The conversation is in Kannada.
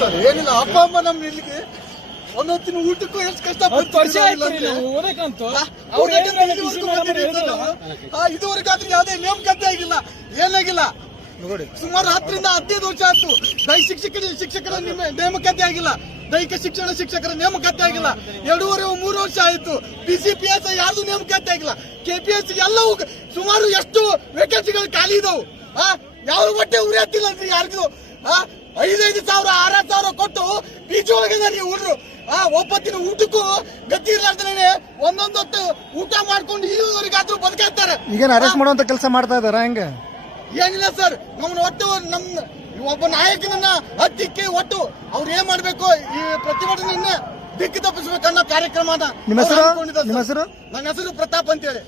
ಸರ್ ಏನಿಲ್ಲ, ಅಪ್ಪ ಅಮ್ಮ ನಮ್ ಇಲ್ಲಿಗೆ ಒಂದೊಂದಿನ ಊಟಕ್ಕೂ ಎಷ್ಟು ಕಷ್ಟ ಇದುವರೆಗಾದ್ರೂ ಯಾವುದೇ ನೇಮಕಾತಿ ಆಗಿಲ್ಲ, ಏನಾಗಿಲ್ಲ. ಸುಮಾರು 10 ರಿಂದ 15 ವರ್ಷ ಆಯ್ತು. ಶಿಕ್ಷಕರ ನೇಮಕಾತಿ ಆಗಿಲ್ಲ, ದೈಹಿಕ ಶಿಕ್ಷಣ ಶಿಕ್ಷಕರ ನೇಮಕಾತಿ ಆಗಿಲ್ಲ. 2.5-3 ವರ್ಷ ಆಯ್ತು. PCPS ಯಾರ್ದು ನೇಮಕಾತಿ ಆಗಿಲ್ಲ. KPS ಎಲ್ಲವೂ ಸುಮಾರು ಎಷ್ಟು ವೇಕೆನ್ಸಿಗಳು ಖಾಲಿ ಇದಾವು. ಯಾವ ಹೊಟ್ಟೆ ಉರಿಯತ್ತಿಲ್ಲ ಅಂದ್ರೆ ಯಾರಿಗೂ 5,000 6,000 ಕೊಟ್ಟು ಬೀಚ್ ಒಳಗಿದಾರೆ ಹುಡುಗರು. ಒಬ್ಬತ್ತಿನ ಊಟಕ್ಕೂ ಗತಿ ಇರ್ಲಾರ್ದೇ ಒಂದೊಂದೊತ್ತು ಊಟ ಮಾಡ್ಕೊಂಡು ಇಲ್ಲಿವರೆಗಾದ್ರೂ ಬದುಕಾಯ್ತಾರೆ. ಈಗ ಅರೆಸ್ಟ್ ಮಾಡುವಂತ ಕೆಲಸ ಮಾಡ್ತಾ ಇದಾರ ಹೆಂಗ? ಏನಿಲ್ಲ ಸರ್, ನಮ್ಮನ್ನ ಒಟ್ಟು ಒಬ್ಬ ನಾಯಕನನ್ನ ಹತ್ತಿಕ್ಕಿ ಒಟ್ಟು ಅವ್ರು ಏನ್ ಮಾಡ್ಬೇಕು, ಈ ಪ್ರತಿಭಟನೆಯನ್ನ ದಿಕ್ಕು ತಪ್ಪಿಸ್ಬೇಕನ್ನೋ ಕಾರ್ಯಕ್ರಮನ. ನಿಮ್ಮ ಹೆಸರು? ನನ್ನ ಹೆಸರು ಪ್ರತಾಪ್ ಅಂತೇಳಿ.